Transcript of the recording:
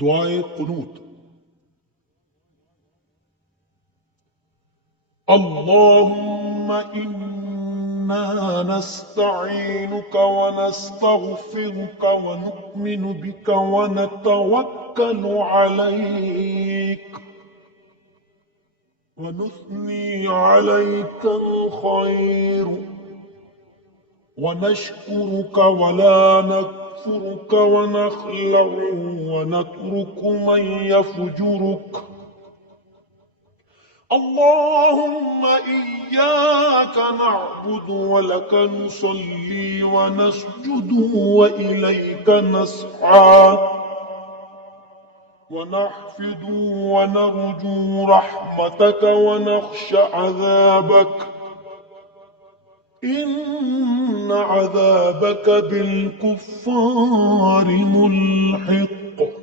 दुआए कुनूत। अल्लाहुम्मा इन्ना नस्तईनुका व नस्तगफिरुका व नुअ्मिनु बिका व नतवक्कलु अलैक व नुस्नी अलैकल खैर व नशकुरुका व ला नकफुरुका व नखलउ व नतरुकु मन यफजुरुक। اللهم إياك نعبد ولك نصلي ونسجد وإليك نسعى ونحفد ونرجو رحمتك ونخشى عذابك إن عذابك بالكفار ملحق.